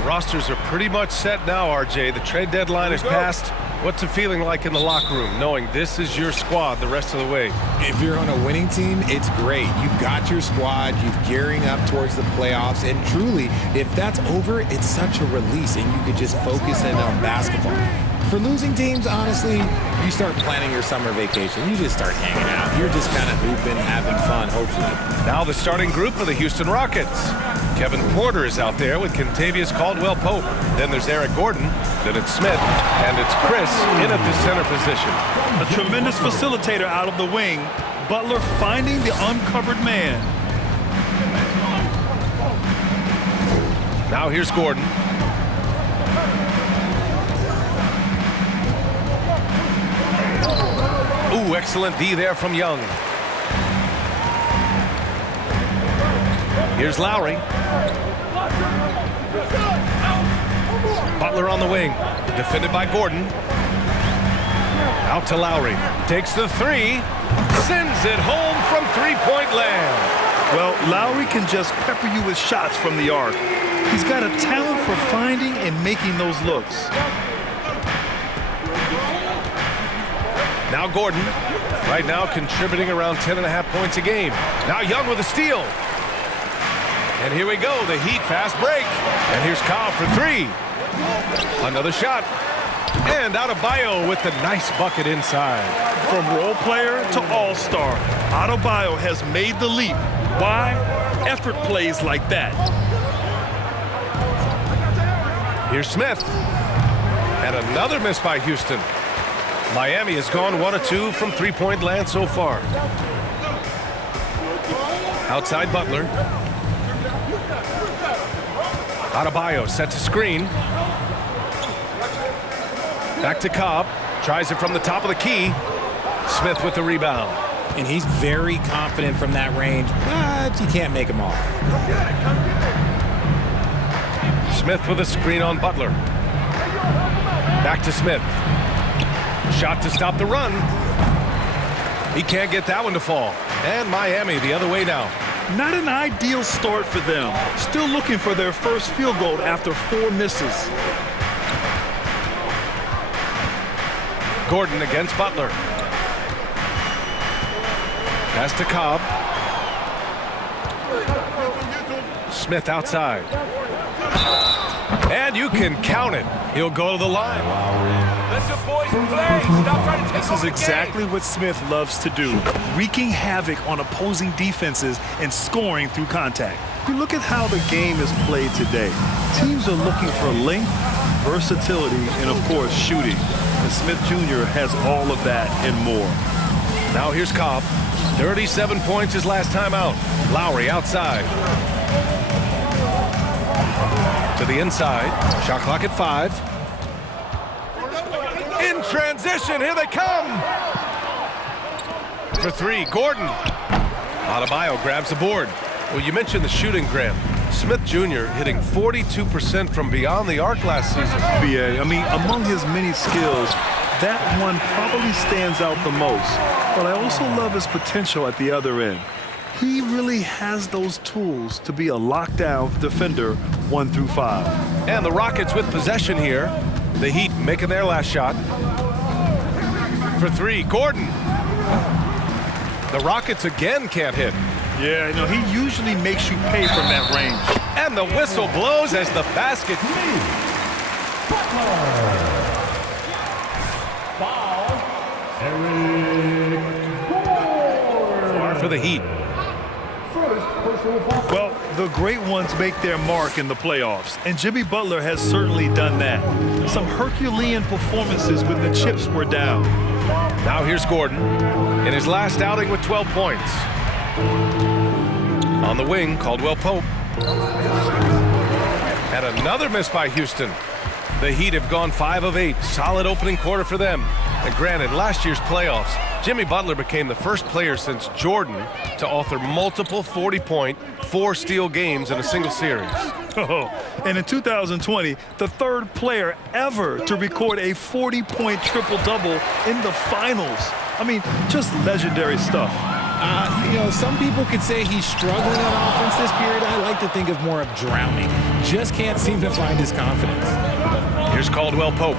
Well, rosters are pretty much set now, RJ. The trade deadline is passed. What's it feeling like in the locker room, knowing this is your squad the rest of the way? If you're on a winning team, it's great. You've got your squad, you're gearing up towards the playoffs, and truly, if that's over, it's such a release, and you could just focus in on basketball. For losing teams, honestly, you start planning your summer vacation. You just start hanging out. You're just kind of hooping, having fun, hopefully. Now the starting group for the Houston Rockets. Kevin Porter is out there with Kentavious Caldwell-Pope. Then there's Eric Gordon. Then it's Smith. And it's Chris in at the center position. A tremendous facilitator out of the wing. Butler finding the uncovered man. Now here's Gordon. Ooh, excellent D there from Young. Here's Lowry. Butler on the wing, defended by Gordon. Out to Lowry, takes the three, sends it home from three-point land. Well, Lowry can just pepper you with shots from the arc. He's got a talent for finding and making those looks. Now Gordon, right now contributing around 10.5 points a game. Now Young with a steal. And here we go, the Heat fast break. And here's Cobb for three. Another shot. And Adebayo with the nice bucket inside. From role player to all-star, Adebayo has made the leap. Why? Effort plays like that. Here's Smith. And another miss by Houston. Miami has gone 1 of 2 from three-point land so far. Outside Butler. Adebayo sets a screen. Back to Cobb. Tries it from the top of the key. Smith with the rebound. And he's very confident from that range, but you can't make him all. Smith with a screen on Butler. Back to Smith. Shot to stop the run. He can't get that one to fall. And Miami the other way now. Not an ideal start for them. Still looking for their first field goal after 4 misses. Gordon against Butler. Pass to Cobb. Smith outside. And you can count it. He'll go to the line. This is exactly what Smith loves to do, wreaking havoc on opposing defenses and scoring through contact. You look at how the game is played today. Teams are looking for length, versatility, and, of course, shooting. And Smith Jr. has all of that and more. Now here's Cobb. 37 points his last time out. Lowry outside. To the inside. Shot clock at 5. In transition, here they come. For three, Gordon. Adebayo grabs the board. Well, you mentioned the shooting, Graham. Smith Jr. hitting 42% from beyond the arc last season. I mean, among his many skills, that one probably stands out the most. But I also love his potential at the other end. He really has those tools to be a lockdown defender 1 through 5. And the Rockets with possession here. The Heat making their last shot. For three, Gordon. The Rockets again can't hit. Yeah, you know, he usually makes you pay from that range. And the whistle blows as the basket. Far for the Heat. Well, the great ones make their mark in the playoffs, and Jimmy Butler has certainly done that. Some Herculean performances when the chips were down. Now here's Gordon in his last outing with 12 points. On the wing, Caldwell-Pope. And another miss by Houston. The Heat have gone 5 of 8. Solid opening quarter for them. And granted, last year's playoffs, Jimmy Butler became the first player since Jordan to author multiple 40-point, 4-steal games in a single series. Oh, and in 2020, the third player ever to record a 40-point triple-double in the finals. I mean, just legendary stuff. Some people could say he's struggling on offense this period. I like to think of more of drowning. Just can't seem to find his confidence. Here's Caldwell Pope.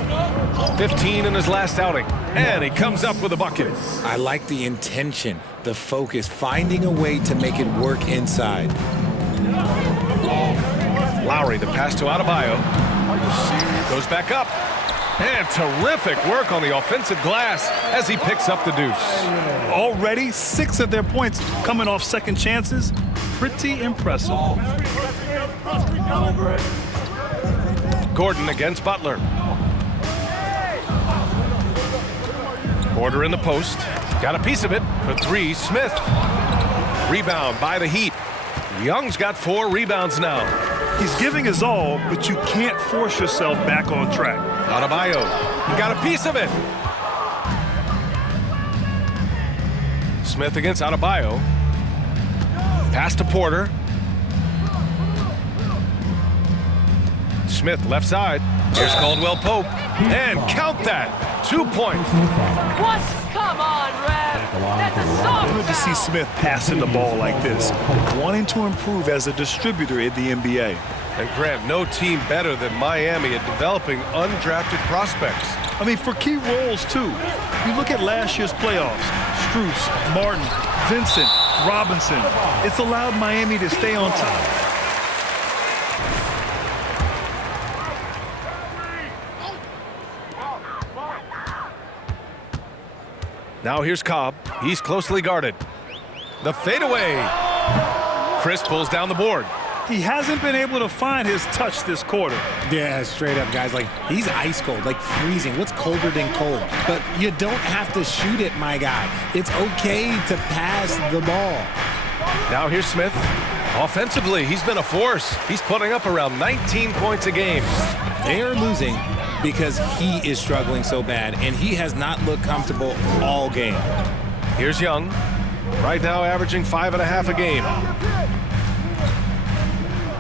15 in his last outing. And he comes up with a bucket. I like the intention, the focus, finding a way to make it work inside. Lowry, the pass to Adebayo. Goes back up. And terrific work on the offensive glass as he picks up the deuce. Already 6 of their points coming off second chances. Pretty impressive. Gordon against Butler. Porter in the post. Got a piece of it for 3. Smith. Rebound by the Heat. Young's got 4 rebounds now. He's giving his all, but you can't force yourself back on track. Adebayo, he got a piece of it. Smith against Adebayo. Pass to Porter. Smith left side. Here's Caldwell Pope. And count that. 2 points. What? Come on, Rev. That's a soft Good to see Smith passing the ball like this, wanting to improve as a distributor in the NBA. And Grant, no team better than Miami at developing undrafted prospects. I mean, for key roles, too. You look at last year's playoffs. Strus, Martin, Vincent, Robinson. It's allowed Miami to stay on top. Now here's Cobb. He's closely guarded. The fadeaway. Chris pulls down the board. He hasn't been able to find his touch this quarter. Yeah, straight up, guys. Like, he's ice cold, like freezing. What's colder than cold? But you don't have to shoot it, my guy. It's okay to pass the ball. Now here's Smith. Offensively, he's been a force. He's putting up around 19 points a game. They are losing because he is struggling so bad, and he has not looked comfortable all game. Here's Young. Right now averaging 5.5 a game.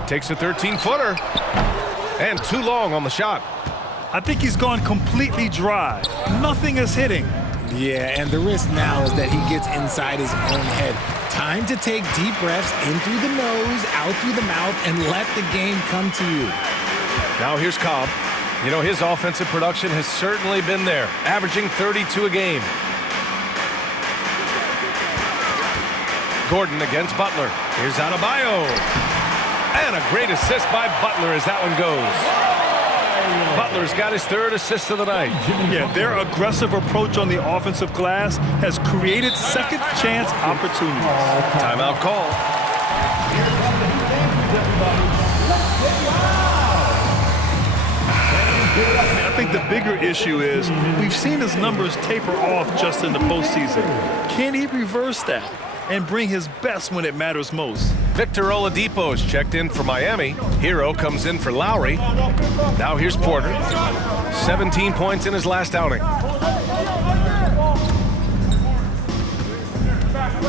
Takes a 13-footer. And too long on the shot. I think he's gone completely dry. Nothing is hitting. Yeah, and the risk now is that he gets inside his own head. Time to take deep breaths in through the nose, out through the mouth, and let the game come to you. Now here's Cobb. You know, his offensive production has certainly been there, averaging 32 a game. Gordon against Butler. Here's Adebayo. And a great assist by Butler as that one goes. Butler's got his 3rd assist of the night. Yeah, their aggressive approach on the offensive glass has created second chance opportunities. Timeout call. I think the bigger issue is we've seen his numbers taper off just in the postseason. Can he reverse that and bring his best when it matters most? Victor Oladipo is checked in for Miami. Hero comes in for Lowry. Now here's Porter. 17 points in his last outing.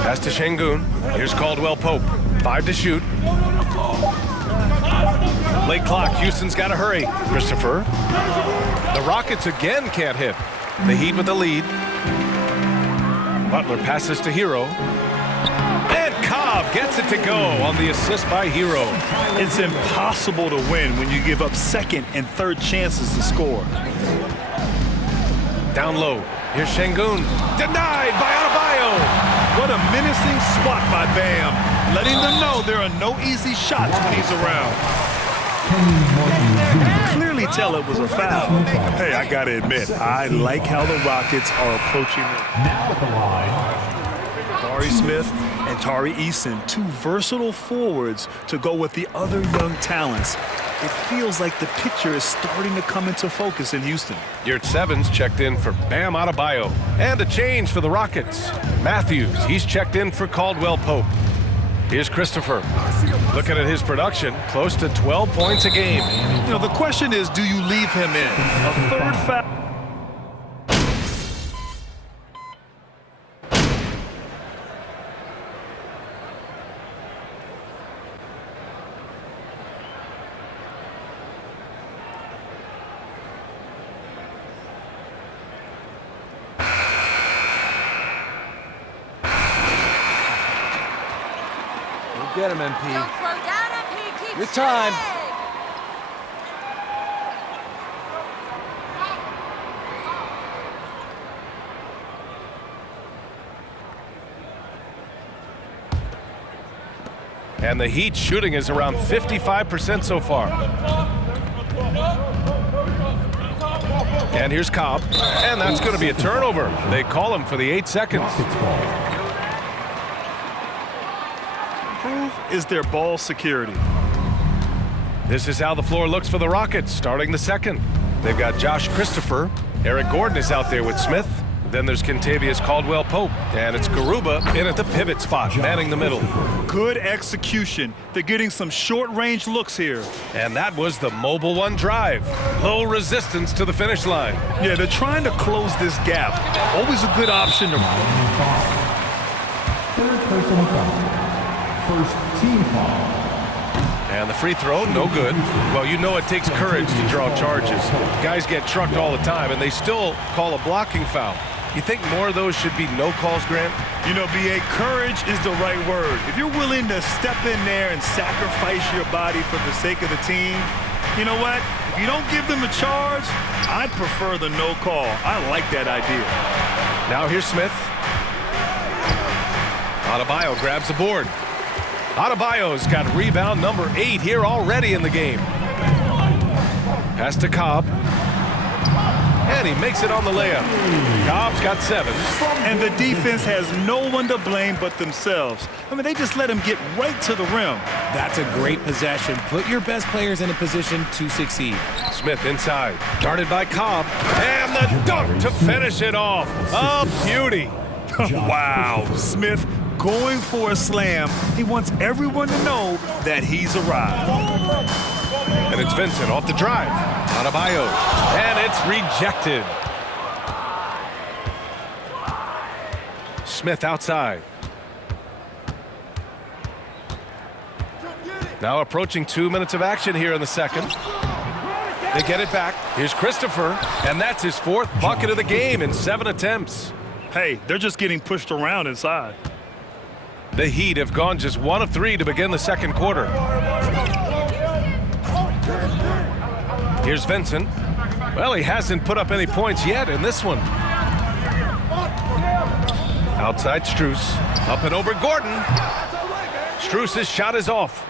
Pass to Şengün. Here's Caldwell Pope. 5 to shoot. Late clock. Houston's got to hurry. Christopher. The Rockets again can't hit. The Heat with the lead. Butler passes to Hero. And Cobb gets it to go on the assist by Hero. It's impossible to win when you give up second and third chances to score. Down low. Here's Şengün. Denied by Adebayo. What a menacing swat by Bam, letting them know there are no easy shots when he's around. Clearly tell it was a foul. Hey, I gotta admit, I like how the Rockets are approaching it. Now at the line, Mari Smith and Tari Eason, 2 versatile forwards to go with the other young talents. It feels like the picture is starting to come into focus in Houston. Yurt Sevens checked in for Bam Adebayo. And a change for the Rockets. Matthews, he's checked in for Caldwell Pope. Here's Christopher. Looking at his production, close to 12 points a game. You know, the question is, do you leave him in? A 3rd foul. Get him, MP. Don't throw down, MP. Keep Your time. shooting. And the Heat shooting is around 55% so far. And here's Cobb. And that's going to be a turnover. They call him for the 8 seconds. Proof is their ball security. This is how the floor looks for the Rockets starting the second. They've got Josh Christopher. Eric Gordon is out there with Smith. Then there's Kentavious Caldwell-Pope. And it's Garuba in at the pivot spot, manning the middle. Good execution. They're getting some short-range looks here. And that was the Mobile One drive. Low resistance to the finish line. Yeah, they're trying to close this gap. Always a good option to... Third personal foul. First team foul. And the free throw, no good. Well, you know it takes courage to draw charges. Guys get trucked all the time, and they still call a blocking foul. You think more of those should be no calls, Grant? You know, B.A., courage is the right word. If you're willing to step in there and sacrifice your body for the sake of the team, you know what? If you don't give them a charge, I'd prefer the no call. I like that idea. Now here's Smith. Adebayo grabs the board. Adebayo's got rebound number 8 here already in the game. Pass to Cobb. And he makes it on the layup. Cobb's got 7. And the defense has no one to blame but themselves. I mean, they just let him get right to the rim. That's a great possession. Put your best players in a position to succeed. Smith inside. Guarded by Cobb. And the dunk to finish it off. A beauty. Wow. Smith going for a slam. He wants everyone to know that he's arrived. And it's Vincent off the drive. Adebayo. And it's rejected. Smith outside. Now approaching 2 minutes of action here in the second. They get it back. Here's Christopher. And that's his 4th bucket of the game in 7 attempts. Hey, they're just getting pushed around inside. The Heat have gone just 1 of 3 to begin the second quarter. Here's Vincent. Well, he hasn't put up any points yet in this one. Outside Strus. Up and over Gordon. Strus's shot is off.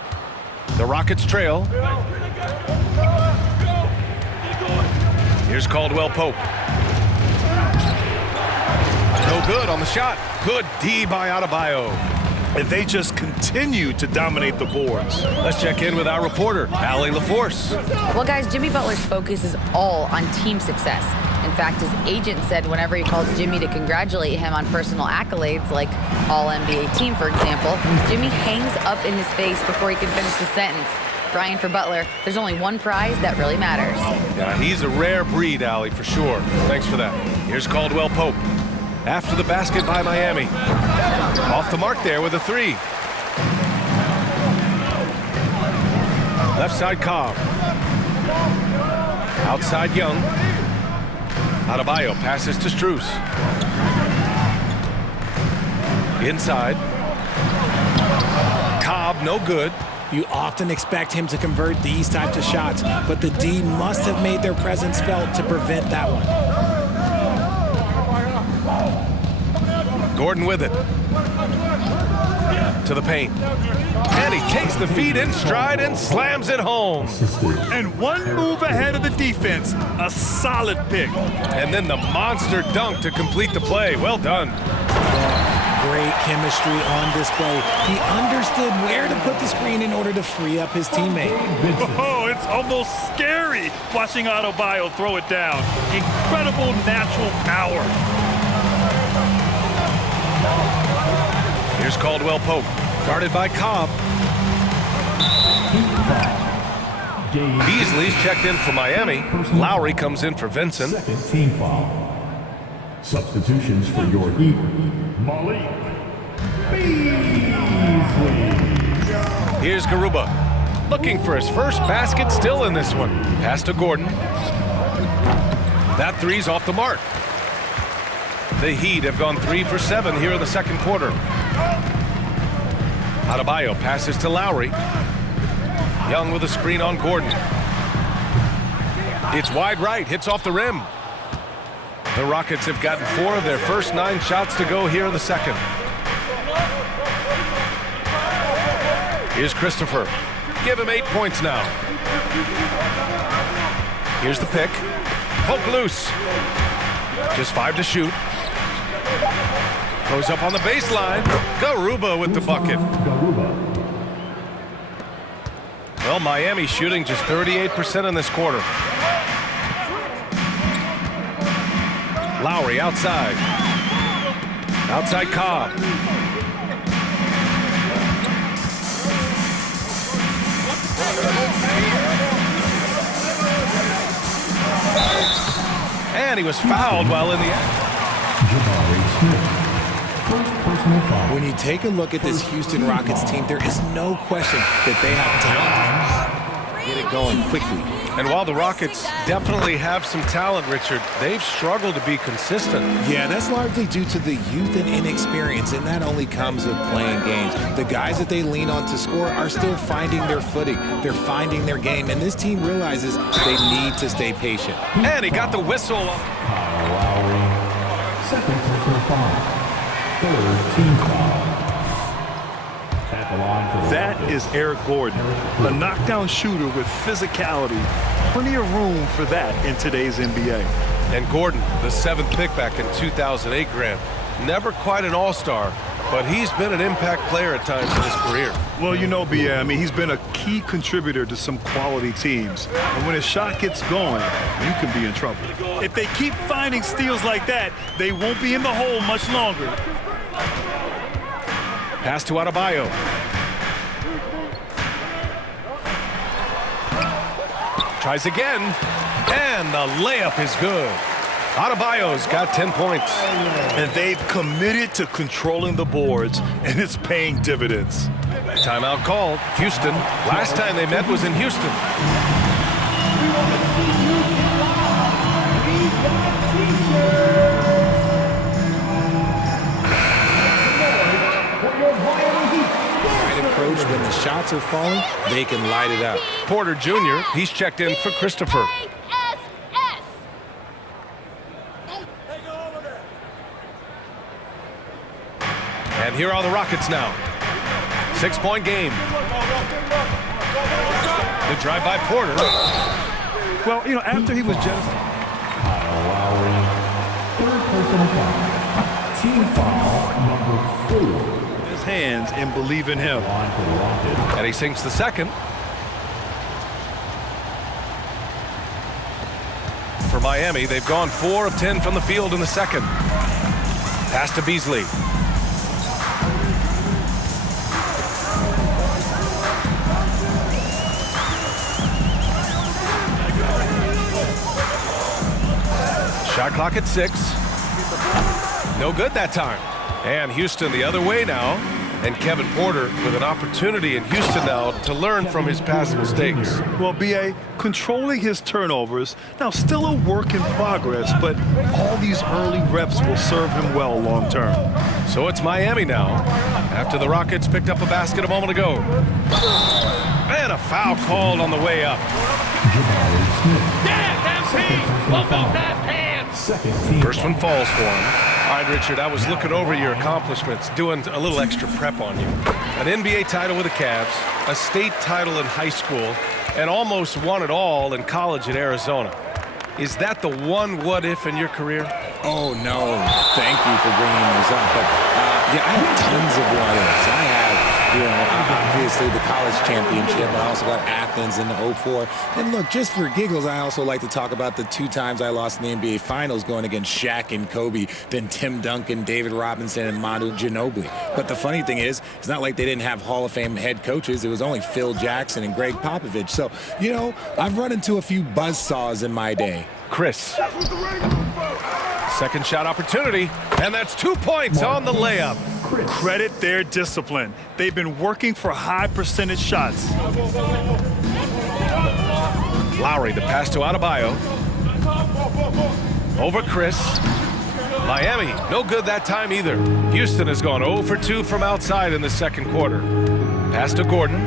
The Rockets trail. Here's Caldwell-Pope. No good on the shot. Good D by Adebayo. And they just continue to dominate the boards. Let's check in with our reporter, Allie LaForce. Well, guys, Jimmy Butler's focus is all on team success. In fact, his agent said whenever he calls Jimmy to congratulate him on personal accolades, like All-NBA team, for example, Jimmy hangs up in his face before he can finish the sentence. Brian, for Butler, there's only one prize that really matters. Yeah, he's a rare breed, Allie, for sure. Thanks for that. Here's Caldwell-Pope. After the basket by Miami. Off the mark there with a 3. Left side Cobb. Outside Young. Adebayo passes to Strus. Inside. Cobb, no good. You often expect him to convert these types of shots, but the D must have made their presence felt to prevent that one. Gordon with it. To the paint. And he takes the feed in stride and slams it home. And one move ahead of the defense. A solid pick. And then the monster dunk to complete the play. Well done. Great chemistry on display. He understood where to put the screen in order to free up his teammate. Oh, it's almost scary watching Adebayo throw it down. Incredible natural power. Here's Caldwell-Pope, guarded by Cobb. Beasley's checked in for Miami. Lowry comes in for Vincent. Second team foul. Substitutions for your Heat. Malik Beasley. Here's Garuba, looking for his first basket still in this one. Pass to Gordon. That 3's off the mark. The Heat have gone 3 for 7 here in the second quarter. Adebayo passes to Lowry. Young with a screen on Gordon. It's wide right, hits off the rim. The Rockets have gotten 4 of their first 9 shots to go here in the second. Here's Christopher. Give him 8 points now. Here's the pick. Poke loose. Just 5 to shoot. Goes up on the baseline. Garuba with the bucket. Well, Miami shooting just 38% in this quarter. Lowry outside. Outside Cobb. And he was fouled while in the act. When you take a look at this Houston Rockets team, there is no question that they have talent. Get it going quickly. And while the Rockets definitely have some talent, Richard, they've struggled to be consistent. Yeah, that's largely due to the youth and inexperience, and that only comes with playing games. The guys that they lean on to score are still finding their footing. They're finding their game, and this team realizes they need to stay patient. And he got the whistle. Lowry. Second personal foul. Third team foul. At the line for the That Rockets. is Eric Gordon, a knockdown shooter with physicality. Plenty of room for that in today's NBA. And Gordon, the 7th pick back in 2008, Grant. Never quite an all-star, but he's been an impact player at times in his career. Well, you know, B.A., I mean, he's been a key contributor to some quality teams. And when his shot gets going, you can be in trouble. If they keep finding steals like that, they won't be in the hole much longer. Pass to Adebayo. Tries again, and the layup is good. Adebayo's got 10 points. And they've committed to controlling the boards, and it's paying dividends. Timeout called. Houston. Last time they met was in Houston. Approach when the shots are falling, they can light it up. Porter Jr., he's checked in for Christopher. And here are the Rockets now. 6-point game. The drive by Porter. Well, you know, after he was just... Lowry. Third personal foul. Team foul number 4. his hands and believe in him. And he sinks the second. For Miami, they've gone 4 of 10 from the field in the second. Pass to Beasley. Shot clock at 6. No good that time. And Houston the other way now. And Kevin Porter with an opportunity in Houston now to learn from his past mistakes. Well, B.A., controlling his turnovers, now still a work in progress, but all these early reps will serve him well long term. So it's Miami now, after the Rockets picked up a basket a moment ago. And a foul called on the way up. First one falls for him. All right, Richard, I was looking over your accomplishments, doing a little extra prep on you. An NBA title with the Cavs, a state title in high school, and almost won it all in college at Arizona. Is that the one what-if in your career? Oh, no. Thank you for bringing those up. But, yeah, I have tons of what-ifs. I have, obviously the college championship. I also got Athens in the 04. And look, just for giggles, I also like to talk about the 2 times I lost in the NBA Finals going against Shaq and Kobe, then Tim Duncan, David Robinson, and Manu Ginobili. But the funny thing is, it's not like they didn't have Hall of Fame head coaches. It was only Phil Jackson and Greg Popovich. So, I've run into a few buzzsaws in my day. Chris. Second shot opportunity, and that's 2 points on the layup. Credit their discipline. They've been working for high percentage shots. Lowry, the pass to Adebayo. Over Chris. Miami, no good that time either. Houston has gone 0 for 2 from outside in the second quarter. Pass to Gordon.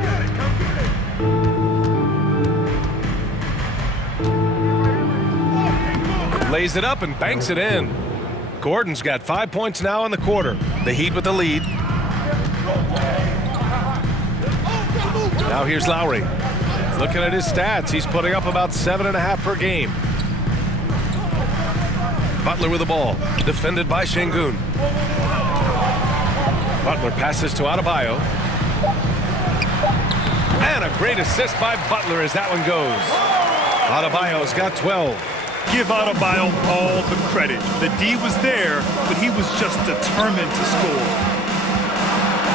Lays it up and banks it in. Gordon's got 5 points now in the quarter. The Heat with the lead. Now here's Lowry. Looking at his stats, he's putting up about 7.5 per game. Butler with the ball, defended by Şengün. Butler passes to Adebayo. And a great assist by Butler as that one goes. Adebayo's got 12. Give Adebayo all the credit. The D was there, but he was just determined to score.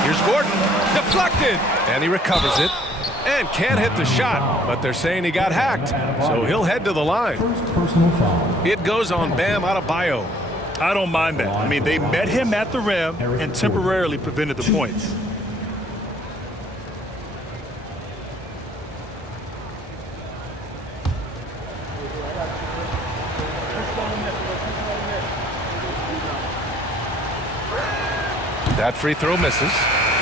Here's Gordon, deflected, and he recovers it. And can't hit the shot, but they're saying he got hacked, so he'll head to the line. First personal foul. It goes on Bam Adebayo. I don't mind that. I mean, they met him at the rim and temporarily prevented the points. That free throw misses.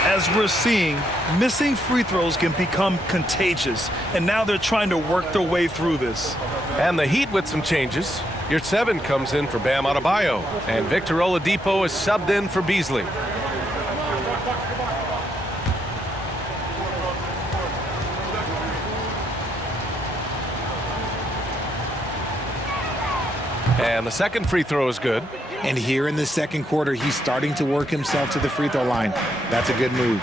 As we're seeing, missing free throws can become contagious, and now they're trying to work their way through this. And the Heat with some changes. Your 7 comes in for Bam Adebayo, and Victor Oladipo is subbed in for Beasley. And the second free throw is good. And here in the second quarter, he's starting to work himself to the free throw line. That's a good move.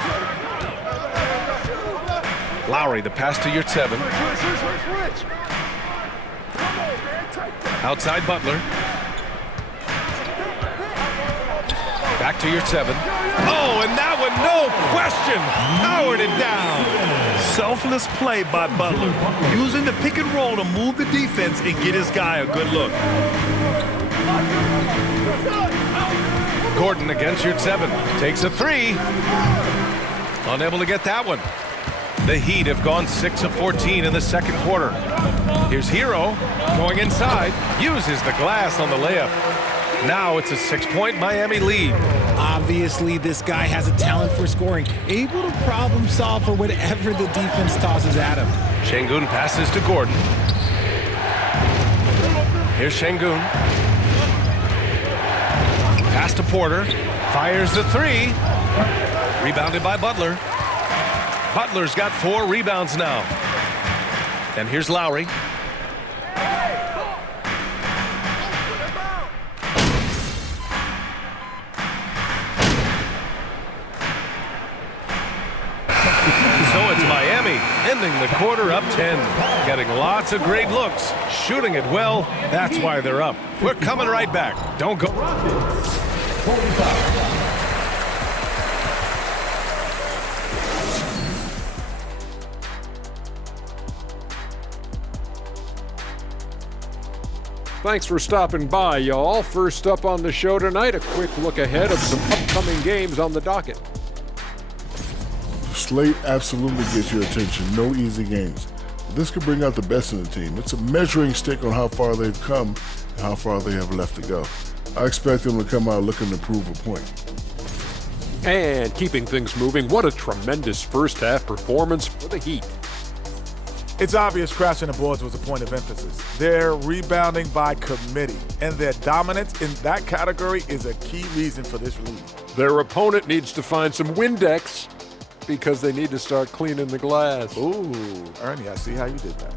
Lowry, the pass to your 7. Outside Butler. Back to your 7. Oh, and that one, no question, powered it down. Selfless play by Butler, using the pick and roll to move the defense and get his guy a good look. Gordon against your 7. Takes a 3. Unable to get that one. The Heat have gone 6 of 14 in the second quarter. Here's Hero going inside. Uses the glass on the layup. Now it's a 6-point Miami lead. Obviously, this guy has a talent for scoring, able to problem solve for whatever the defense tosses at him. Şengün passes to Gordon. Here's Şengün. Pass to Porter. Fires the 3. Rebounded by Butler. Butler's got 4 rebounds now. And here's Lowry. So it's Miami ending the quarter up 10. Getting lots of great looks. Shooting it well. That's why they're up. We're coming right back. Don't go. Thanks for stopping by, y'all. First up on the show tonight, a quick look ahead of some upcoming games on the docket. Slate absolutely gets your attention. No easy games. This could bring out the best in the team. It's a measuring stick on how far they've come and how far they have left to go. I expect them to come out looking to prove a point. And keeping things moving, what a tremendous first half performance for the Heat. It's obvious crashing the boards was a point of emphasis. They're rebounding by committee, and their dominance in that category is a key reason for this lead. Their opponent needs to find some Windex because they need to start cleaning the glass. Ooh, Ernie, I see how you did that.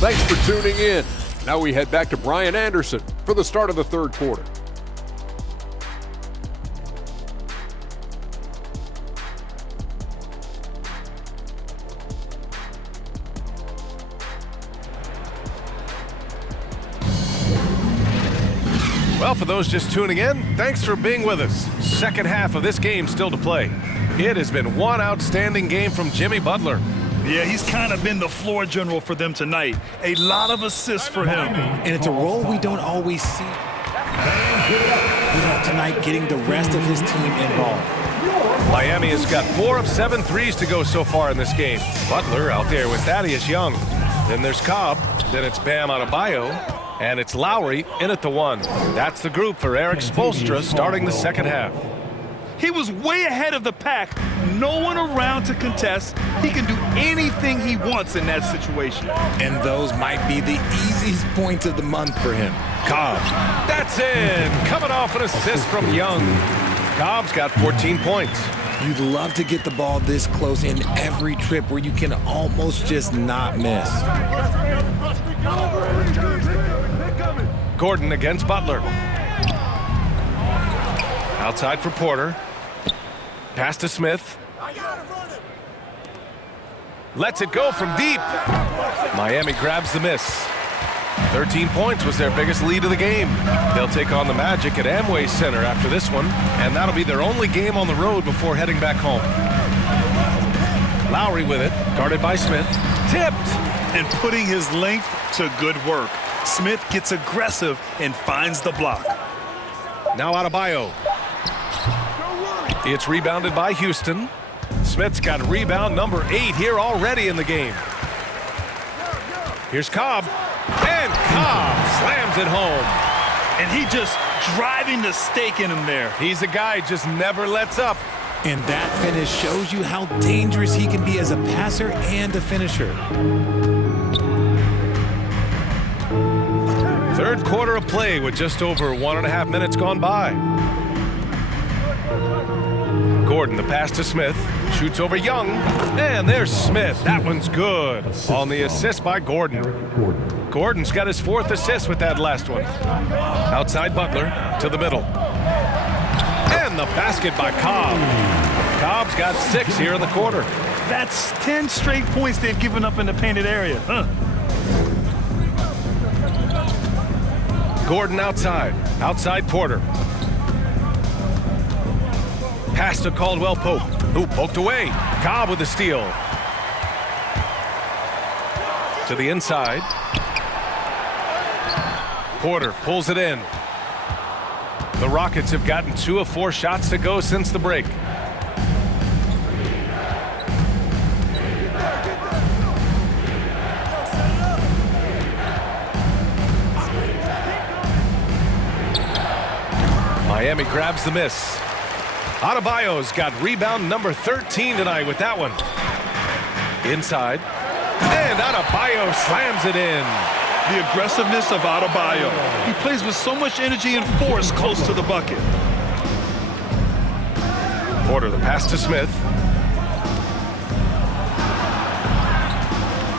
Thanks for tuning in. Now we head back to Brian Anderson for the start of the third quarter. Well, for those just tuning in, thanks for being with us. Second half of this game still to play. It has been one outstanding game from Jimmy Butler. Yeah, he's kind of been the floor general for them tonight. A lot of assists for him. And it's a role we don't always see tonight, getting the rest of his team involved. Miami has got 4 of 7 threes to go so far in this game. Butler out there with Thaddeus Young. Then there's Cobb. Then it's Bam Adebayo. And it's Lowry in at the 1. That's the group for Eric Spoelstra starting the second half. He was way ahead of the pack. No one around to contest. He can do anything he wants in that situation. And those might be the easiest points of the month for him. Cobb. That's in. Coming off an assist from Young. Cobb's got 14 points. You'd love to get the ball this close in every trip where you can almost just not miss. Gordon against Butler. Outside for Porter. Pass to Smith. Lets it go from deep. Miami grabs the miss. 13 points was their biggest lead of the game. They'll take on the Magic at Amway Center after this one, and that'll be their only game on the road before heading back home. Lowry with it, guarded by Smith. Tipped! And putting his length to good work. Smith gets aggressive and finds the block. Now Adebayo. It's rebounded by Houston. Smith's got rebound number 8 here already in the game. Here's Cobb. And Cobb slams it home. And he just driving the stake in him there. He's a guy who just never lets up. And that finish shows you how dangerous he can be as a passer and a finisher. Third quarter of play with just over 1.5 minutes gone by. Gordon, the pass to Smith. Shoots over Young. And there's Smith. That one's good. On the assist by Gordon. Gordon's got his 4th assist with that last one. Outside Butler to the middle. And the basket by Cobb. Cobb's got 6 here in the quarter. That's 10 straight points they've given up in the painted area. Gordon outside. Outside Porter. Pass to Caldwell Pope, who poked away. Cobb with the steal. To the inside. Porter pulls it in. The Rockets have gotten 2 of 4 shots to go since the break. Miami grabs the miss. Adebayo's got rebound number 13 tonight with that one. Inside. And Adebayo slams it in. The aggressiveness of Adebayo. He plays with so much energy and force close to the bucket. Porter, the pass to Smith.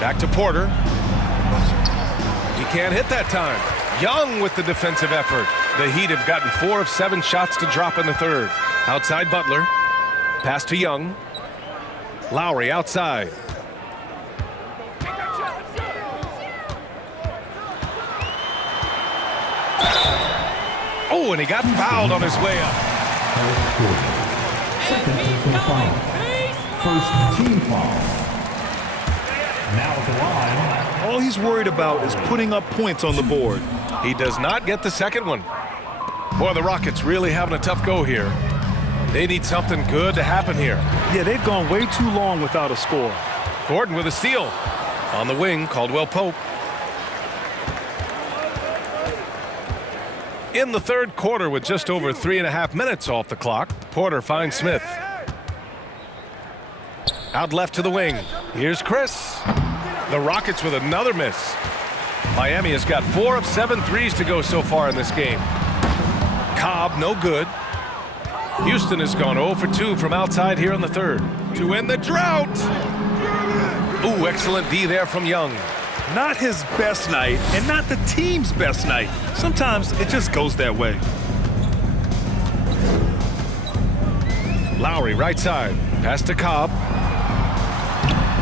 Back to Porter. He can't hit that time. Young with the defensive effort. The Heat have gotten 4 of 7 shots to drop in the third. Outside Butler. Pass to Young. Lowry outside. Oh, and he got fouled on his way up. Second personal foul. First team foul. Now at the line. All he's worried about is putting up points on the board. He does not get the second one. Boy, the Rockets really having a tough go here. They need something good to happen here. Yeah, they've gone way too long without a score. Gordon with a steal. On the wing, Caldwell Pope. In the third quarter with just over 3.5 minutes off the clock, Porter finds Smith. Out left to the wing. Here's Chris. The Rockets with another miss. Miami has got 4 of 7 threes to go so far in this game. Cobb, no good. Houston has gone 0 for 2 from outside here in the third. To end the drought. Ooh, excellent D there from Young. Not his best night, and not the team's best night. Sometimes it just goes that way. Lowry, right side. Pass to Cobb.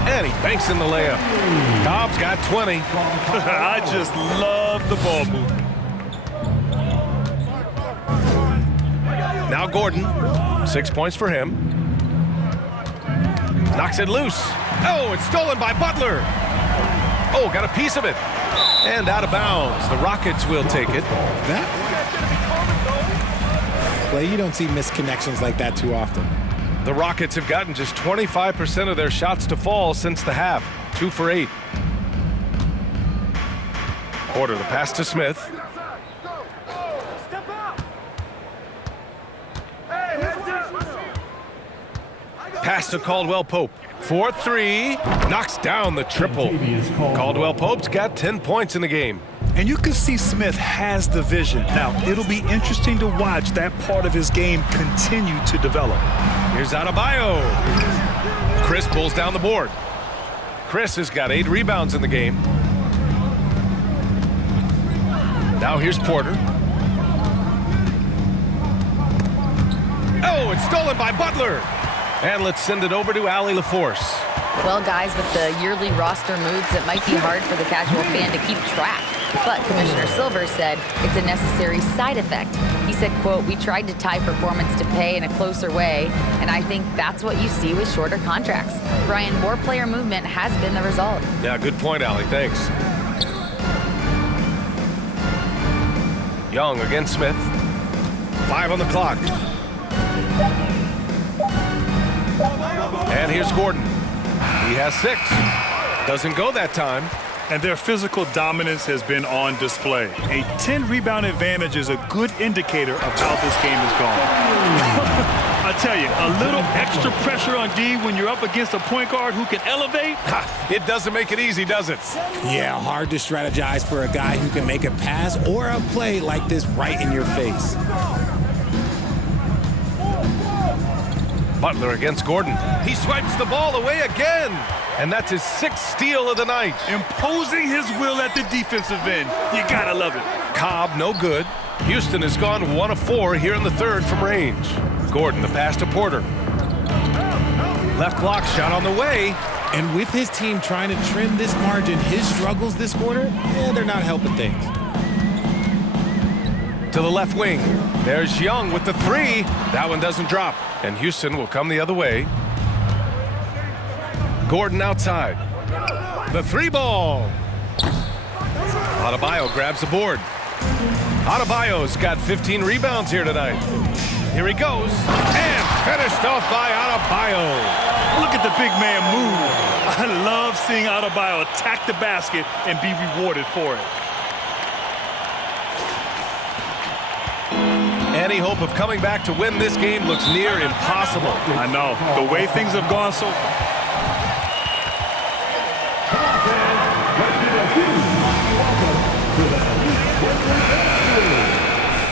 And he banks in the layup. Cobb's got 20. I just love the ball movement. Now Gordon. 6 points for him. Knocks it loose. Oh, it's stolen by Butler. Oh, got a piece of it. And out of bounds. The Rockets will take it. Play, you don't see misconnections like that too often. The Rockets have gotten just 25% of their shots to fall since the half. 2 for 8. Porter, the pass to Smith. Pass to Caldwell Pope. 4-3. Knocks down the triple. Caldwell Pope's got 10 points in the game. And you can see Smith has the vision. Now, it'll be interesting to watch that part of his game continue to develop. Here's Adebayo. Chris pulls down the board. Chris has got 8 rebounds in the game. Now here's Porter. Oh, it's stolen by Butler. And let's send it over to Allie LaForce. Well, guys, with the yearly roster moves, it might be hard for the casual fan to keep track. But Commissioner Silver said it's a necessary side effect. He said, quote, "We tried to tie performance to pay in a closer way, and I think that's what you see with shorter contracts." Brian, more player movement has been the result. Yeah, good point, Allie. Thanks. Young against Smith. 5 on the clock. And here's Gordon. He has 6. Doesn't go that time. And their physical dominance has been on display. A 10-rebound advantage is a good indicator of how this game is going. I tell you, a little extra pressure on D when you're up against a point guard who can elevate. It doesn't make it easy, does it? Yeah, hard to strategize for a guy who can make a pass or a play like this right in your face. Butler against Gordon. He swipes the ball away again. And that's his 6th steal of the night. Imposing his will at the defensive end. You gotta love it. Cobb, no good. Houston has gone 1 of 4 here in the 3rd from range. Gordon, the pass to Porter. Left block shot on the way. And with his team trying to trim this margin, his struggles this quarter, they're not helping things. To the left wing. There's Young with the 3. That one doesn't drop. And Houston will come the other way. Gordon outside. The 3 ball. Adebayo grabs the board. Adebayo's got 15 rebounds here tonight. Here he goes. And finished off by Adebayo. Look at the big man move. I love seeing Adebayo attack the basket and be rewarded for it. Any hope of coming back to win this game looks near impossible. I know. The way things have gone so far.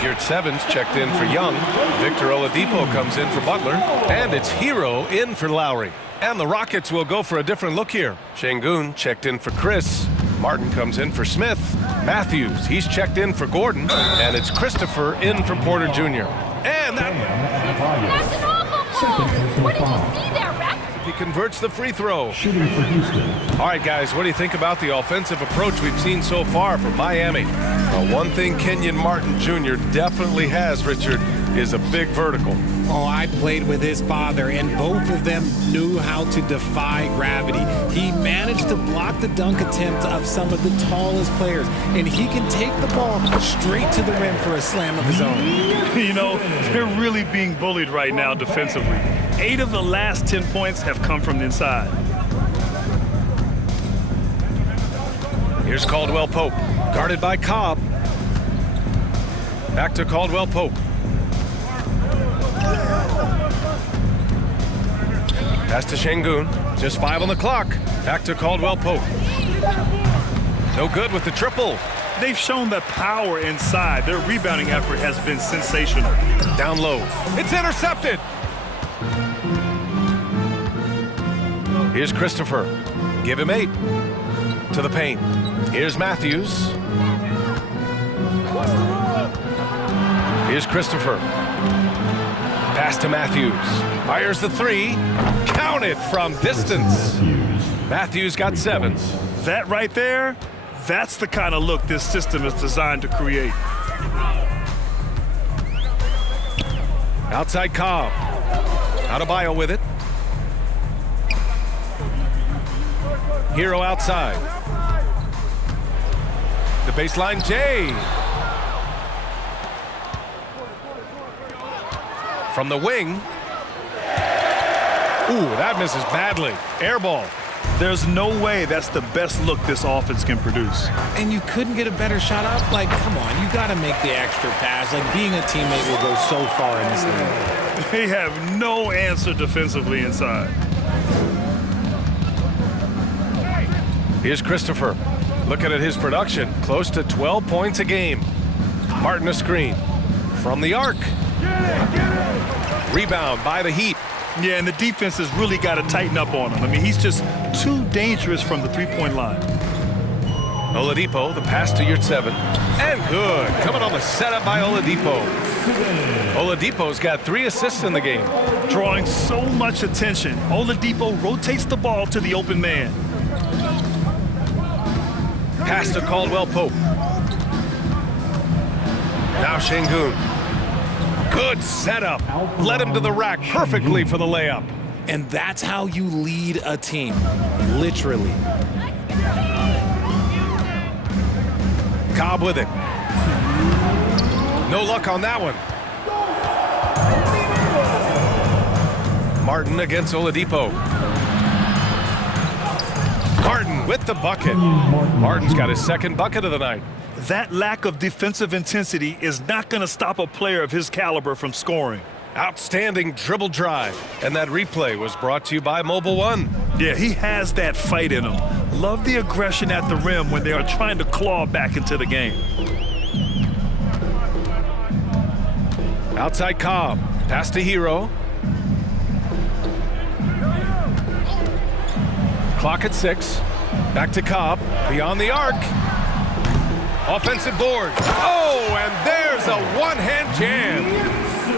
Your 7's checked in for Young. Victor Oladipo comes in for Butler. And it's Hero in for Lowry. And the Rockets will go for a different look here. Şengün checked in for Chris. Martin comes in for Smith. Matthews, he's checked in for Gordon. And it's Christopher in for Porter Jr. And that... That's an awful ball! What did you see there, Rex? He converts the free throw. Shooting for Houston. All right, guys, what do you think about the offensive approach we've seen so far from Miami? One thing Kenyon Martin Jr. definitely has, Richard, is a big vertical. Oh, I played with his father, and both of them knew how to defy gravity. He managed to block the dunk attempt of some of the tallest players, and he can take the ball straight to the rim for a slam of his own. You know, they're really being bullied right now defensively. 8 of the last 10 points have come from the inside. Here's Caldwell Pope, guarded by Cobb. Back to Caldwell Pope. Pass to Şengün. Just 5 on the clock. Back to Caldwell Pope. No good with the triple. They've shown the power inside. Their rebounding effort has been sensational. Down low. It's intercepted. Here's Christopher. Give him 8. To the paint. Here's Matthews. Here's Christopher. Pass to Matthews. Fires the 3. Count it from distance. Matthews got 7. That right there, that's the kind of look this system is designed to create. Outside Cobb. Adebayo with it. Hero outside. The baseline, Jay. From the wing. Ooh, that misses badly. Air ball. There's no way that's the best look this offense can produce. And you couldn't get a better shot up? Like, come on, you got to make the extra pass. Like, being a teammate will go so far in this league. They have no answer defensively inside. Here's Christopher. Looking at his production, close to 12 points a game. Martin a screen from the arc. Rebound by the Heat. Yeah, and the defense has really got to tighten up on him. I mean, he's just too dangerous from the three-point line. Oladipo, the pass to Yurtseven. And good. Coming on the setup by Oladipo. Oladipo's got 3 assists in the game. Drawing so much attention, Oladipo rotates the ball to the open man. Pass to Caldwell Pope. Now Şengün. Good setup. Led him to the rack perfectly for the layup. And that's how you lead a team, literally. Cobb with it. No luck on that one. Martin against Oladipo. Martin with the bucket. Martin's got his second bucket of the night. That lack of defensive intensity is not going to stop a player of his caliber from scoring. Outstanding dribble drive. And that replay was brought to you by Mobile One. Yeah, he has that fight in him. Love the aggression at the rim when they are trying to claw back into the game. Outside Cobb. Pass to Hero. Clock at 6. Back to Cobb. Beyond the arc. Offensive board. Oh, and there's a one-hand jam.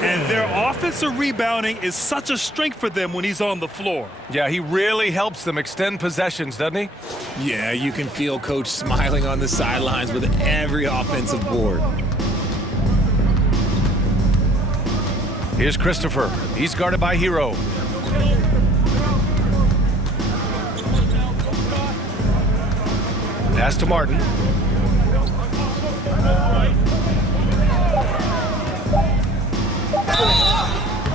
And their offensive rebounding is such a strength for them when he's on the floor. Yeah, he really helps them extend possessions, doesn't he? Yeah, you can feel Coach smiling on the sidelines with every offensive board. Here's Christopher. He's guarded by Hero. Pass to Martin.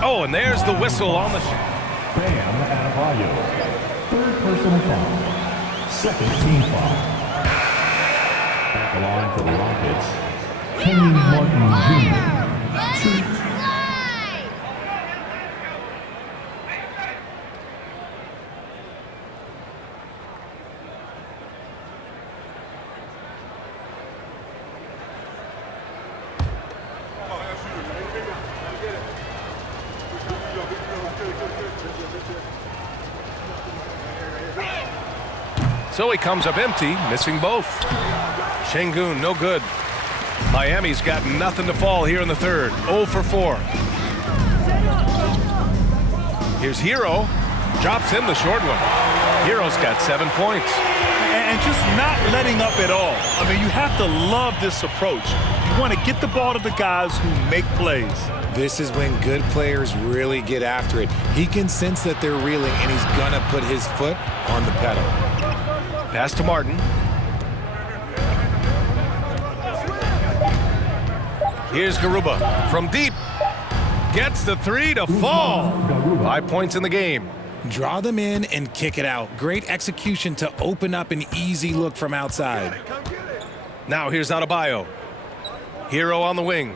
Oh, and there's the whistle on the shot. Bam Adebayo. 3rd personal foul. 2nd team foul. At the line for the Rockets, Kenyon Martin Jr. 2. So he comes up empty, missing both. Şengün, no good. Miami's got nothing to fall here in the third. 0 for 4. Here's Hero. Drops in the short one. Hero's got 7 points. And just not letting up at all. I mean, you have to love this approach. You want to get the ball to the guys who make plays. This is when good players really get after it. He can sense that they're reeling, and he's going to put his foot on the pedal. Pass to Martin. Here's Garuba from deep. Gets the 3 to fall. 5 points in the game. Draw them in and kick it out. Great execution to open up an easy look from outside. Now here's Adebayo. Hero on the wing.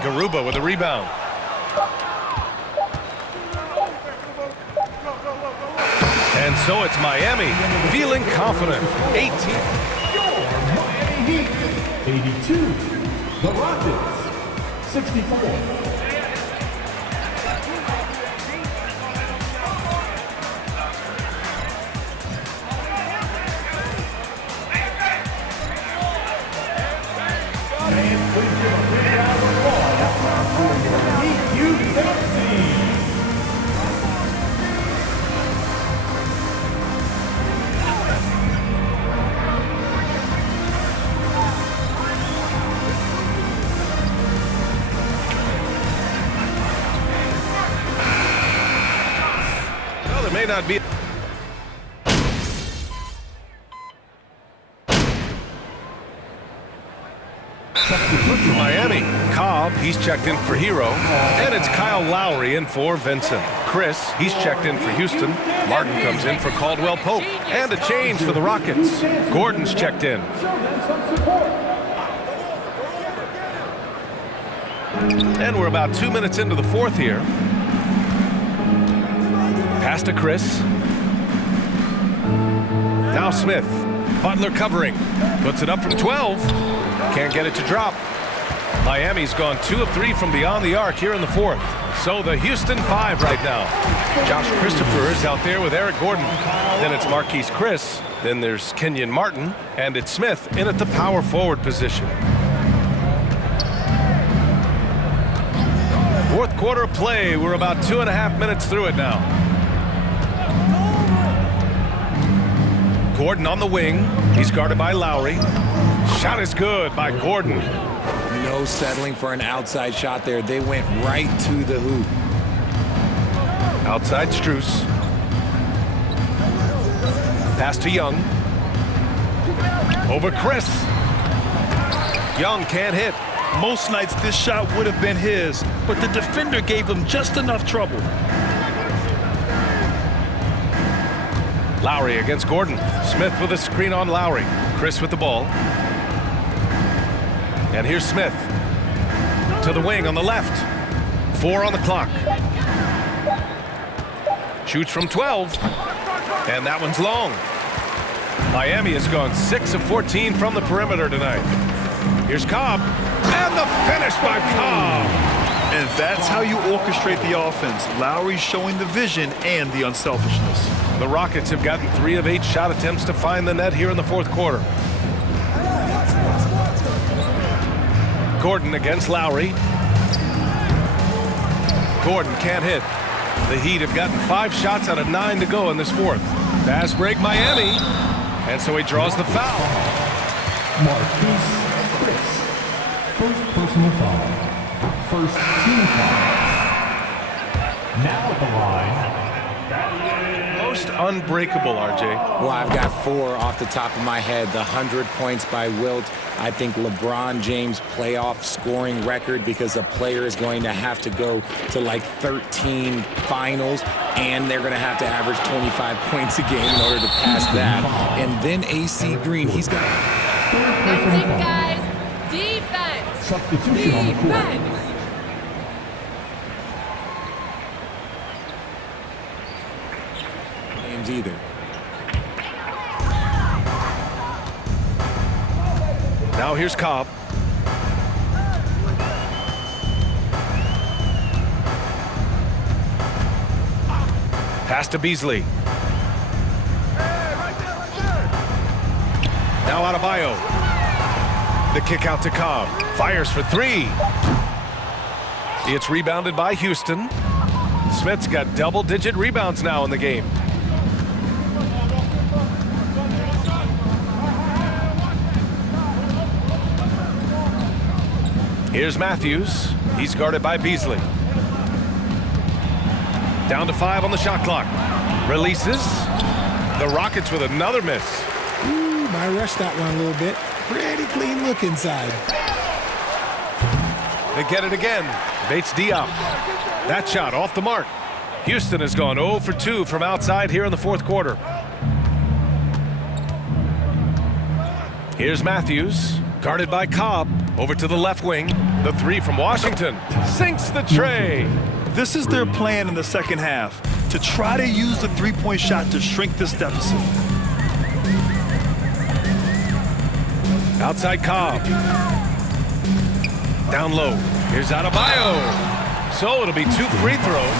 Garuba with a rebound. And so it's Miami, feeling confident. 18. Miami Heat, 82. The Rockets, 64. Well, there may not be. Look for Miami. Cobb, he's checked in for Hero. And it's Kyle Lowry in for Vincent. Chris, he's checked in for Houston. Martin comes in for Caldwell Pope. And a change for the Rockets. Gordon's checked in. And we're about 2 minutes into the fourth here. Pass to Chris. Now Smith. Butler covering. Puts it up from 12. Can't get it to drop. Miami's gone 2 of 3 from beyond the arc here in the fourth. So the Houston 5 right now. Josh Christopher is out there with Eric Gordon. Then it's Marquise Chris. Then there's Kenyon Martin. And it's Smith in at the power forward position. Fourth quarter of play. We're about 2.5 minutes through it now. Gordon on the wing. He's guarded by Lowry. Shot is good by Gordon. No settling for an outside shot there. They went right to the hoop. Outside Strus. Pass to Young. Over Chris. Young can't hit. Most nights this shot would have been his, but the defender gave him just enough trouble. Lowry against Gordon. Smith with a screen on Lowry. Chris with the ball. And here's Smith. To the wing on the left. 4 on the clock. Shoots from 12. And that one's long. Miami has gone 6 of 14 from the perimeter tonight. Here's Cobb. And the finish by Cobb. And that's how you orchestrate the offense. Lowry showing the vision and the unselfishness. The Rockets have gotten 3 of 8 shot attempts to find the net here in the fourth quarter. Gordon against Lowry. Gordon can't hit. The Heat have gotten 5 shots out of 9 to go in this fourth. Fast break Miami. And so he draws the foul. Marquise Chris. First personal foul. First team foul. Now at the line. Most unbreakable, RJ. Well, I've got 4 off the top of my head. The 100 points by Wilt. I think LeBron James playoff scoring record, because a player is going to have to go to like 13 finals, and they're going to have to average 25 points a game in order to pass that. And then AC Green, he's got... That's it, guys. Defense. Substitution on the court. Defense. either. Now here's Cobb. Pass to Beasley. Now Adebayo. The kick out to Cobb. Fires for 3. It's rebounded by Houston. Smith's got double-digit rebounds now in the game. Here's Matthews. He's guarded by Beasley. Down to 5 on the shot clock. Releases. The Rockets with another miss. Ooh, might rush that one a little bit. Pretty clean look inside. They get it again. Bates Diop. That shot off the mark. Houston has gone 0 for 2 from outside here in the fourth quarter. Here's Matthews. Guarded by Cobb. Over to the left wing. The 3 from Washington. Sinks the tray. This is their plan in the second half, to try to use the three-point shot to shrink this deficit. Outside Cobb. Down low. Here's Adebayo. So it'll be 2 free throws.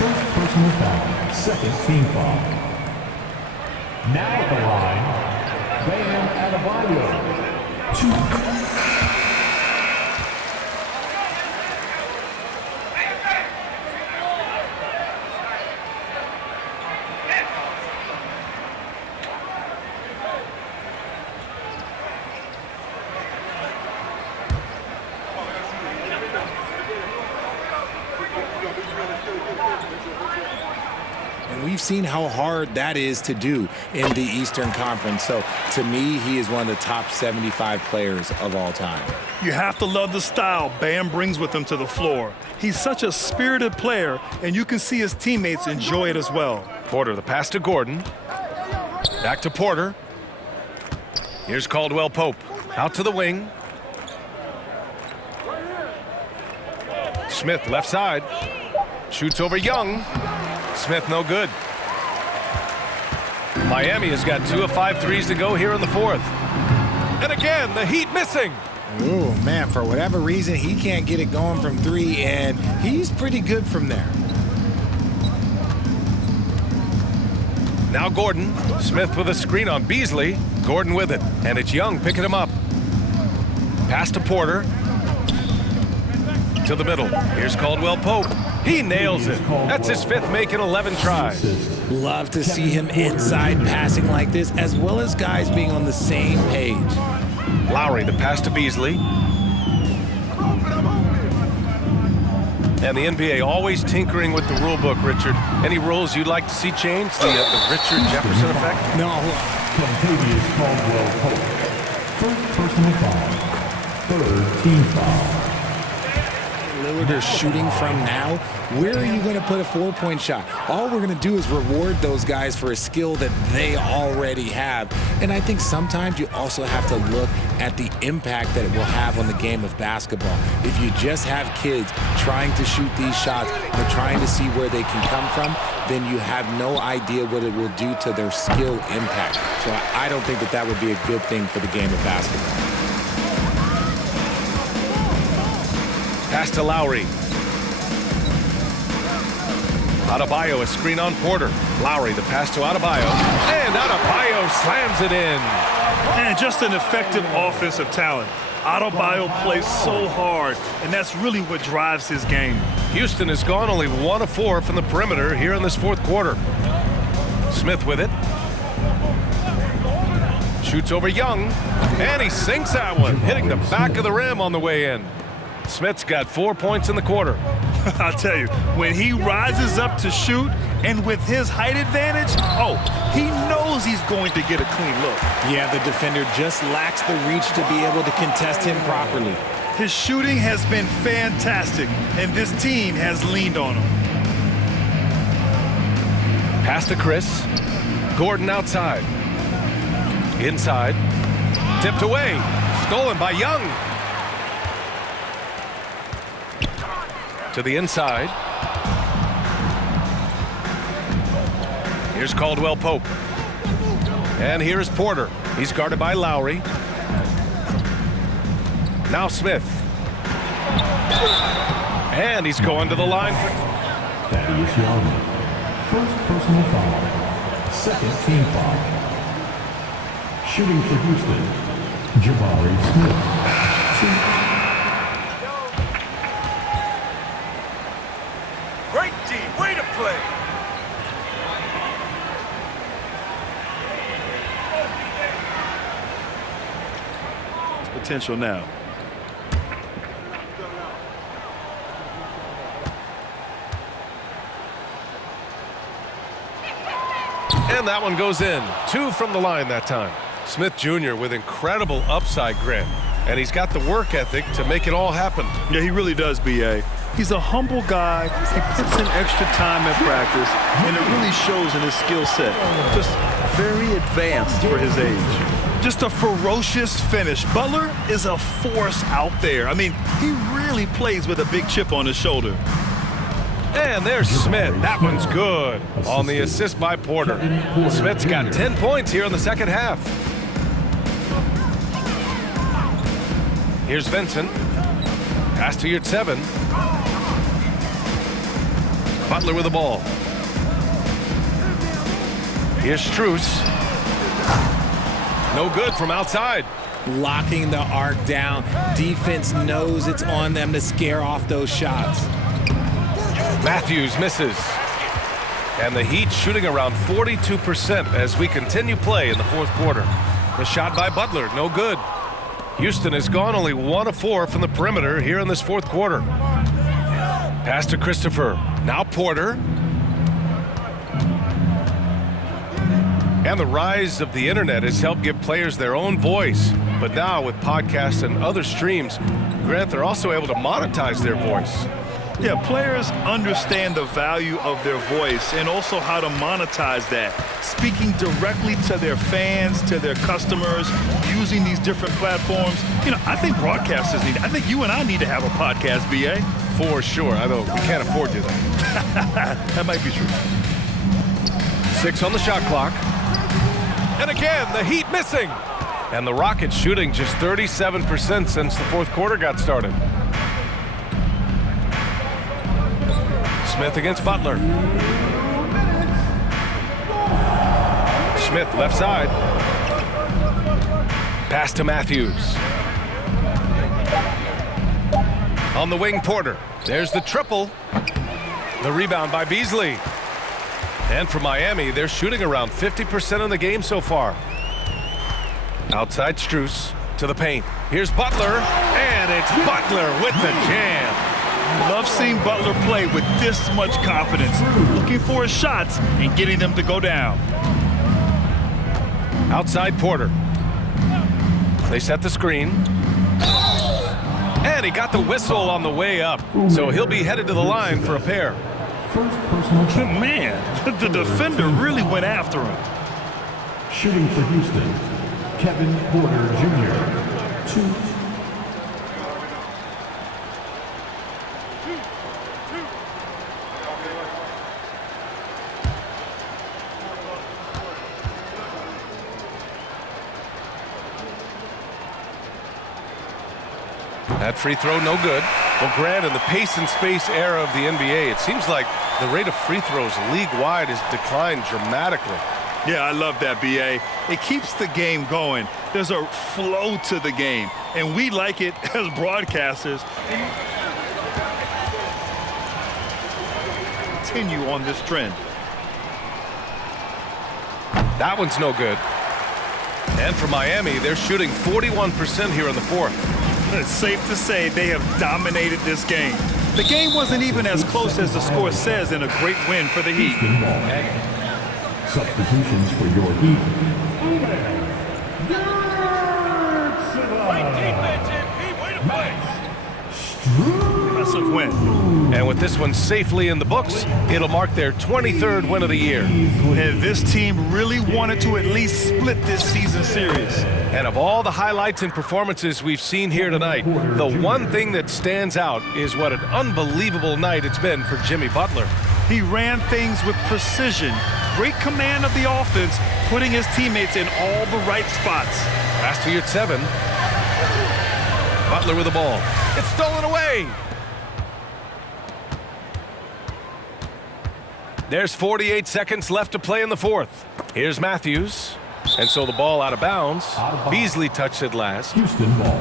First personal foul, second team foul. Now at the line, Bam Adebayo. 2. We've seen how hard that is to do. in the Eastern Conference. So to me, he is one of the top 75 players of all time. You have to love the style Bam brings with him to the floor. He's such a spirited player, and you can see his teammates enjoy it as well. Porter, the pass to Gordon. Back to Porter. Here's Caldwell Pope. Out to the wing. Smith, left side. Shoots over Young. Smith, no good. Miami has got 2 of 5 threes to go here in the fourth. And again, the Heat missing. Oh, man, for whatever reason, he can't get it going from 3, and he's pretty good from there. Now Gordon. Smith with a screen on Beasley. Gordon with it, and it's Young picking him up. Pass to Porter. To the middle. Here's Caldwell Pope. He nails it. That's his 5th make in 11 tries. Love to see him inside passing like this, as well as guys being on the same page. Lowry, the pass to Beasley. And the NBA always tinkering with the rule book, Richard. Any rules you'd like to see changed? The Richard Jefferson effect? No. Contavious Caldwell Pope. First personal foul. Third team foul. Lillard are shooting from now. Where are you going to put a 4-point shot? All we're going to do is reward those guys for a skill that they already have. And I think sometimes you also have to look at the impact that it will have on the game of basketball. If you just have kids trying to shoot these shots or trying to see where they can come from, then you have no idea what it will do to their skill impact. So I don't think that that would be a good thing for the game of basketball. Pass to Lowry. Adebayo, a screen on Porter. Lowry, the pass to Adebayo. And Adebayo slams it in. And just an effective offensive talent. Adebayo plays so hard, and that's really what drives his game. Houston has gone only 1 of 4 from the perimeter here in this fourth quarter. Smith with it. Shoots over Young. And he sinks that one, hitting the back of the rim on the way in. Smith's got 4 points in the quarter. I'll tell you, when he rises up to shoot, and with his height advantage, he knows he's going to get a clean look. Yeah, the defender just lacks the reach to be able to contest him properly. His shooting has been fantastic, and this team has leaned on him. Pass to Chris. Gordon outside. Inside. Tipped away. Stolen by Young. To the inside. Here's Caldwell Pope. And here's Porter. He's guarded by Lowry. Now Smith. And he's going to the line. Thaddeus Young. First personal foul. Second team foul. Shooting for Houston. Jabari Smith. Great team. Way to play. Potential now. And that one goes in. 2 from the line that time. Smith Jr. with incredible upside grit. And he's got the work ethic to make it all happen. Yeah, he really does, B.A. He's a humble guy. He puts in extra time at practice, and it really shows in his skill set. Just very advanced for his age. Just a ferocious finish. Butler is a force out there. I mean, he really plays with a big chip on his shoulder. And there's Smith. That one's good. On the assist by Porter. Smith's got 10 points here in the second half. Here's Vincent. Pass to Yurtseven. Butler with the ball. Here's Strus. No good from outside. Locking the arc down. Defense knows it's on them to scare off those shots. Matthews misses. And the Heat shooting around 42% as we continue play in the fourth quarter. The shot by Butler, no good. Houston has gone only 1 of 4 from the perimeter here in this fourth quarter. Pass to Christopher. Now Porter. And the rise of the internet has helped give players their own voice. But now with podcasts and other streams, Grant, they're also able to monetize their voice. Yeah, players understand the value of their voice and also how to monetize that. Speaking directly to their fans, to their customers, using these different platforms. You know, I think broadcasters I think you and I need to have a podcast, BA. For sure, although we can't afford to, though. That might be true. 6 on the shot clock. And again, the Heat missing. And the Rockets shooting just 37% since the fourth quarter got started. Smith against Butler. Smith left side. Pass to Matthews. On the wing, Porter. There's the triple. The rebound by Beasley. And for Miami, they're shooting around 50% in the game so far. Outside Strus to the paint. Here's Butler, and it's Butler with the jam. Love seeing Butler play with this much confidence, looking for his shots and getting them to go down. Outside Porter. They set the screen. And he got the whistle on the way up, so he'll be headed to the line for a pair. Man, the defender really went after him. Shooting for Houston, Kevin Porter Jr. 2. That free throw, no good. Well, Grant, in the pace and space era of the NBA, it seems like the rate of free throws league-wide has declined dramatically. Yeah, I love that, BA. It keeps the game going. There's a flow to the game, and we like it as broadcasters. Continue on this trend. That one's no good. And for Miami, they're shooting 41% here in the fourth. It's safe to say they have dominated this game. The game wasn't even as close as the score says in a great win for the Heat. Substitutions for your Heat. Impressive win. And with this one safely in the books, it'll mark their 23rd win of the year. And this team really wanted to at least split this season series. And of all the highlights and performances we've seen here tonight, the one thing that stands out is what an unbelievable night it's been for Jimmy Butler. He ran things with precision, great command of the offense, putting his teammates in all the right spots. Pass to your 7. Butler with the ball. It's stolen away. There's 48 seconds left to play in the fourth. Here's Matthews. And so the ball out of bounds. Beasley touched it last. Houston ball.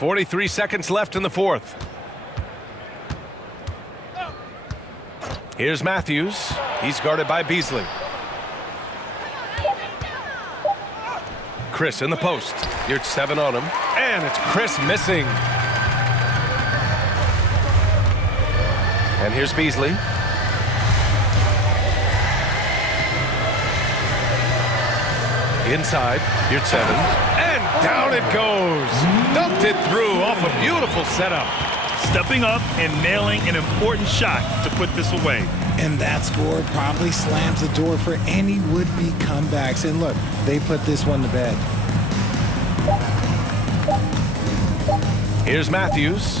.43 seconds left in the fourth. Here's Matthews. He's guarded by Beasley. Chris in the post. Here's 7 on him. And it's Chris missing. And here's Beasley. Inside. Here's 7. And down it goes. Dumped it through off a beautiful setup. Stepping up and nailing an important shot to put this away. And that score probably slams the door for any would-be comebacks. And look, they put this one to bed. Here's Matthews.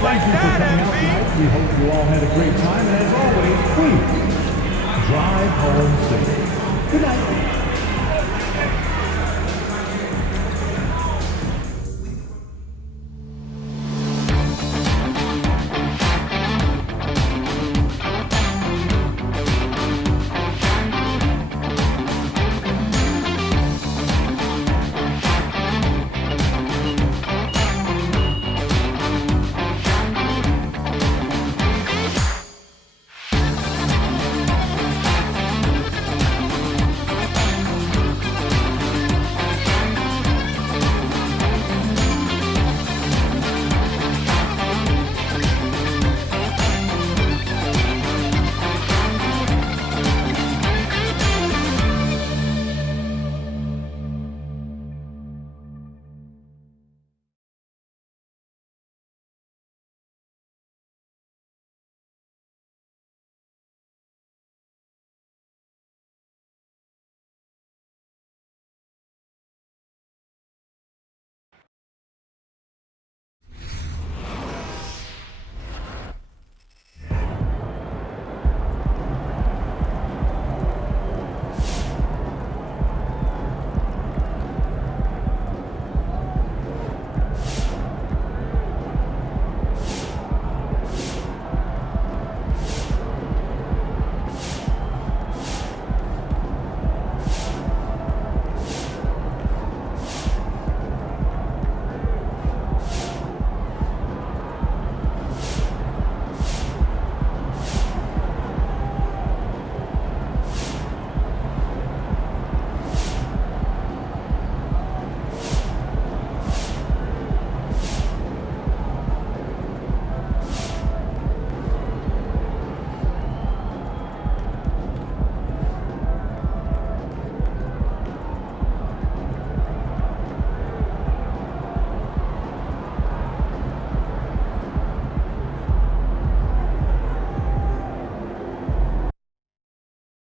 Thank you for coming out tonight. We hope you all had a great time. And as always, please drive home safe. Good night.